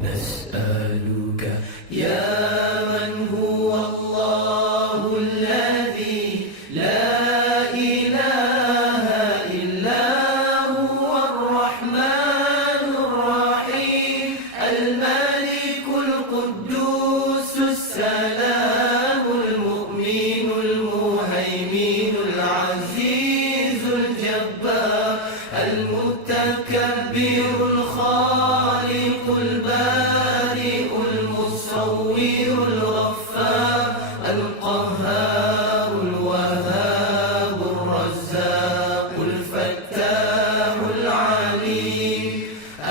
نسألك يا من هو الله الذي لا إله إلا هو الرحمن الرحيم الملك القدوس السلام المؤمن المهيمن العزيز الجبار المتكبر الخالق البارئ المصور الغفار القهار الوهاب الرزاق الفتاح العليم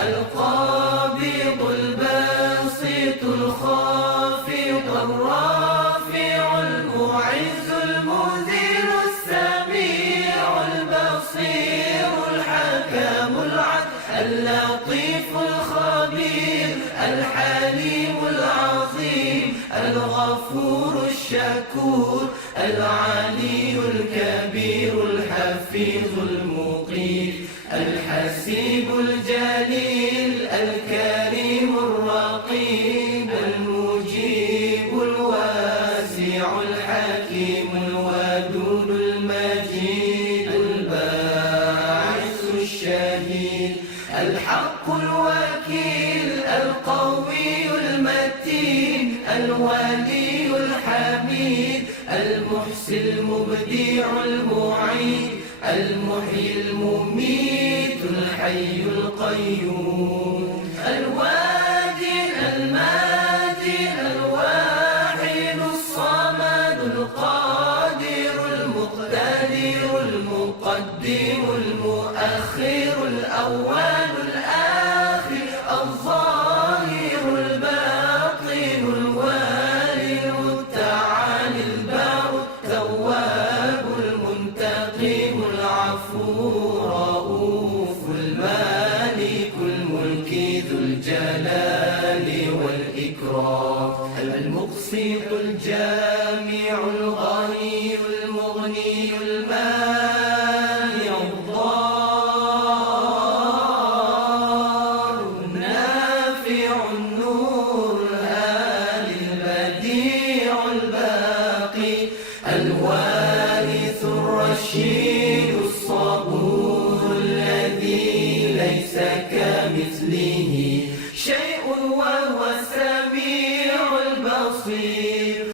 القابض الباسط الخافض الرافع المعز المذل السميع البصير الحكم العدل اللطيف الخبير الحليم العظيم الغفور الشكور العلي الكبير الحفيظ المقيت الحسيب الجليل الكريم الرقيب المجيب الواسع الحكيم الودود المجيد الباعث الشهيد الحق الوكيل القوي المتين الولي الحميد المحسن المبدع المعيد المحيي المميت الحي القيوم الوادي الماجي الواحد الصمد القادر المقتدر المقدم المؤخر الأول الآخر الظاهر الباطن الوالي المتعالي البار التواب المنتقم العفو رؤوف المالك الملك ذو الجلال والإكرام المقسط الجامع الغني المغني المانع الضار النافع النور الهادي البديع الباقي الوارث الرشيد